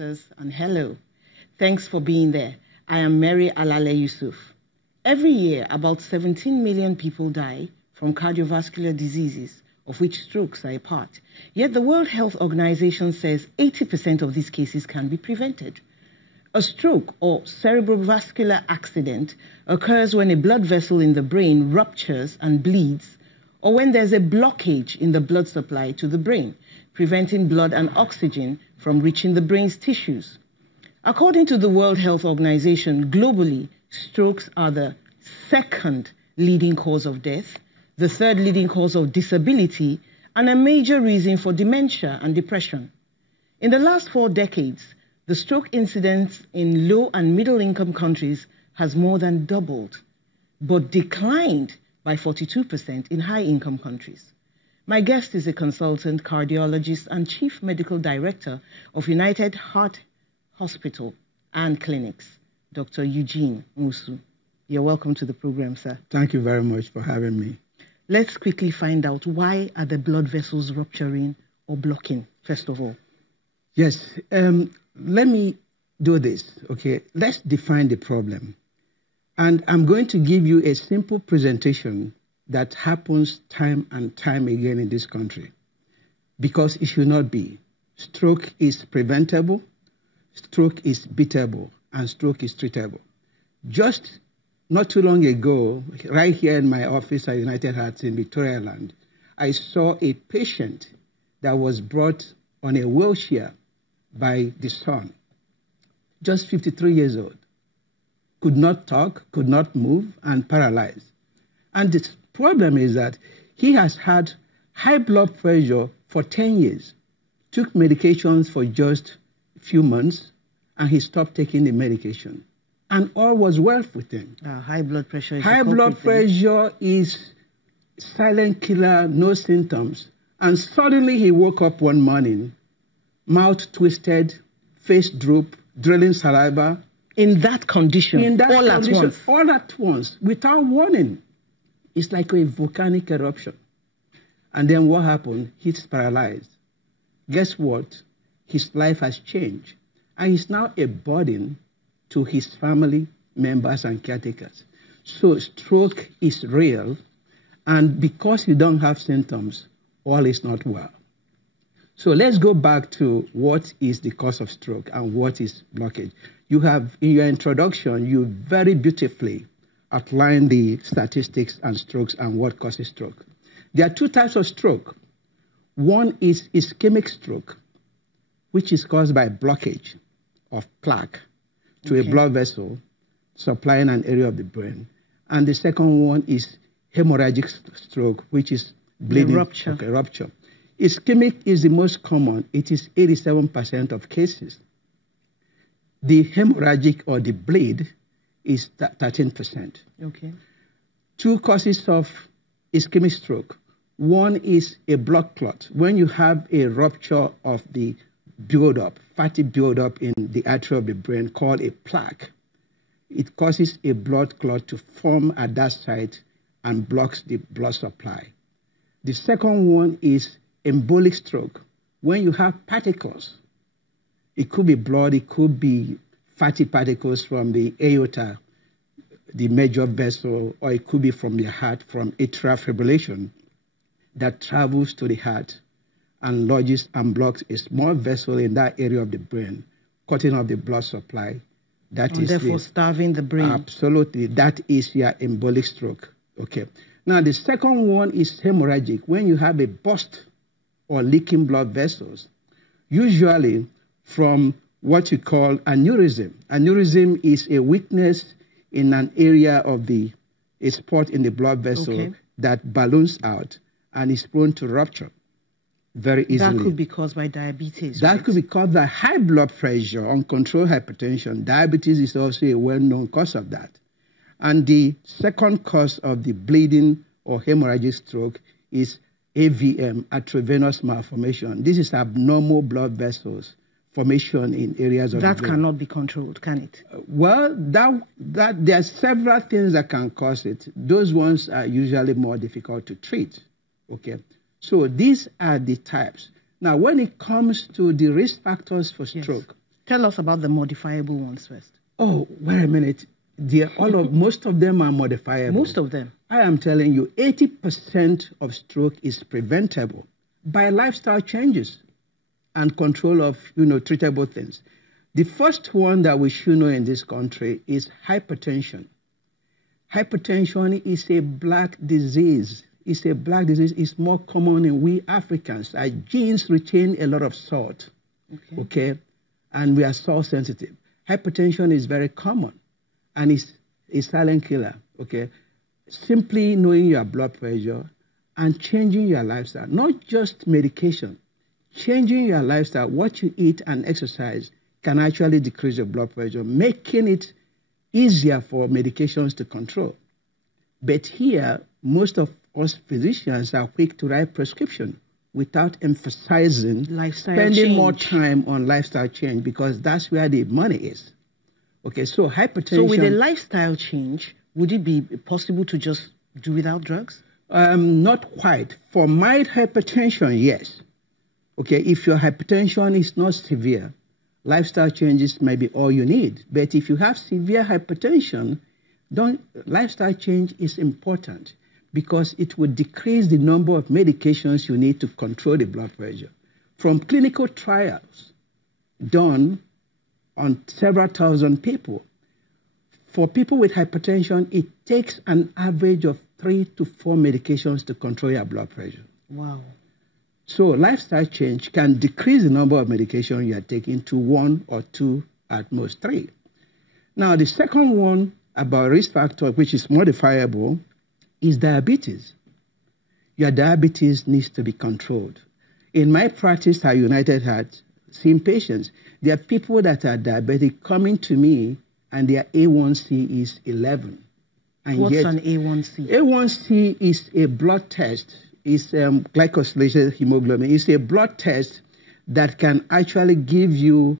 doctors, and hello. Thanks for being there. I am Mary Alale Yusuf. Every year, about 17 million people die from cardiovascular diseases, of which strokes are a part. Yet the World Health Organization says 80% of these cases can be prevented. A stroke or cerebrovascular accident occurs when a blood vessel in the brain ruptures and bleeds, or when there's a blockage in the blood supply to the brain, preventing blood and oxygen from reaching the brain's tissues. According to the World Health Organization, globally, strokes are the second leading cause of death, the third leading cause of disability, and a major reason for dementia and depression. In the last 4 decades, the stroke incidence in low and middle-income countries has more than doubled, but declined by 42% in high-income countries. My guest is a consultant cardiologist and chief medical director of United Heart Hospital and Clinics, Dr. Eugene Musu. You're welcome to the program, sir. Thank you very much for having me. Let's quickly find out, why are the blood vessels rupturing or blocking, first of all? Yes, let me do this, okay? Let's define the problem. And I'm going to give you a simple presentation that happens time and time again in this country, because it should not be. Stroke is preventable, stroke is beatable, and stroke is treatable. Just not too long ago, right here in my office at United Hearts in Victoria Land, I saw a patient that was brought on a wheelchair by the son, just 53 years old, could not talk, could not move, and paralyzed. And the problem is that he has had high blood pressure for 10 years, took medications for just a few months, and he stopped taking the medication. And all was well with him. High blood pressure is High blood pressure is silent killer, no symptoms. And suddenly he woke up one morning, mouth twisted, face droop, drilling saliva. In that condition, all at once? All at once, without warning. It's like a volcanic eruption. And then what happened? He's paralyzed. Guess what? His life has changed. And he's now a burden to his family members and caretakers. So stroke is real. And because you don't have symptoms, all is not well. So let's go back to what is the cause of stroke and what is blockage. You have, in your introduction, you very beautifully outlined the statistics and strokes and what causes stroke. There are 2 types of stroke. One is ischemic stroke, which is caused by blockage of plaque to a blood vessel supplying an area of the brain. And the second one is hemorrhagic stroke, which is bleeding. Rupture. Okay, rupture. Ischemic is the most common. It is 87% of cases. The hemorrhagic or the bleed is 13%. Okay. 2 causes of ischemic stroke. One is a blood clot. When you have a rupture of the buildup, fatty buildup in the artery of the brain called a plaque, it causes a blood clot to form at that site and blocks the blood supply. The second one is embolic stroke. When you have particles, it could be blood, it could be fatty particles from the aorta, the major vessel, or it could be from the heart, from atrial fibrillation that travels to the heart and lodges and blocks a small vessel in that area of the brain, cutting off the blood supply. That is therefore starving the brain. Absolutely. That is your embolic stroke. Okay. Now, the second one is hemorrhagic. When you have a burst or leaking blood vessels, usually from what you call aneurysm. Aneurysm is a weakness in an area of a spot in the blood vessel that balloons out and is prone to rupture very easily. That could be caused by diabetes. That could be caused by high blood pressure, uncontrolled hypertension. Diabetes is also a well-known cause of that. And the second cause of the bleeding or hemorrhagic stroke is AVM, arteriovenous malformation. This is abnormal blood vessels formation in areas of the brain. That cannot be controlled, can it? Well, there are several things that can cause it. Those ones are usually more difficult to treat. Okay, so these are the types. Now, when it comes to the risk factors for stroke, Tell us about the modifiable ones first. Oh, wait a minute. Most of them are modifiable. Most of them. I am telling you, 80% of stroke is preventable by lifestyle changes and control of, treatable things. The first one that we should know in this country is hypertension. Hypertension is a black disease. It's a black disease. It's more common in we Africans. Our genes retain a lot of salt, okay? And we are salt sensitive. Hypertension is very common, and it's a silent killer, okay? Simply knowing your blood pressure and changing your lifestyle, not just medication. Changing your lifestyle, what you eat and exercise can actually decrease your blood pressure, making it easier for medications to control. But here, most of us physicians are quick to write prescription without emphasizing spending more time on lifestyle change, because that's where the money is. Okay, so hypertension... So with a lifestyle change, would it be possible to just do without drugs? Not quite. For mild hypertension, yes. Okay, if your hypertension is not severe, lifestyle changes may be all you need. But if you have severe hypertension, lifestyle change is important, because it will decrease the number of medications you need to control the blood pressure. From clinical trials done on several thousand people, for people with hypertension, it takes an average of 3 to 4 medications to control your blood pressure. Wow. So lifestyle change can decrease the number of medications you are taking to 1 or 2, at most 3. Now, the second one about risk factor, which is modifiable, is diabetes. Your diabetes needs to be controlled. In my practice at United Heart, seeing patients, there are people that are diabetic coming to me and their A1C is 11. And what's an A1C? A1C is a blood test. It's glycosylated hemoglobin. It's a blood test that can actually give you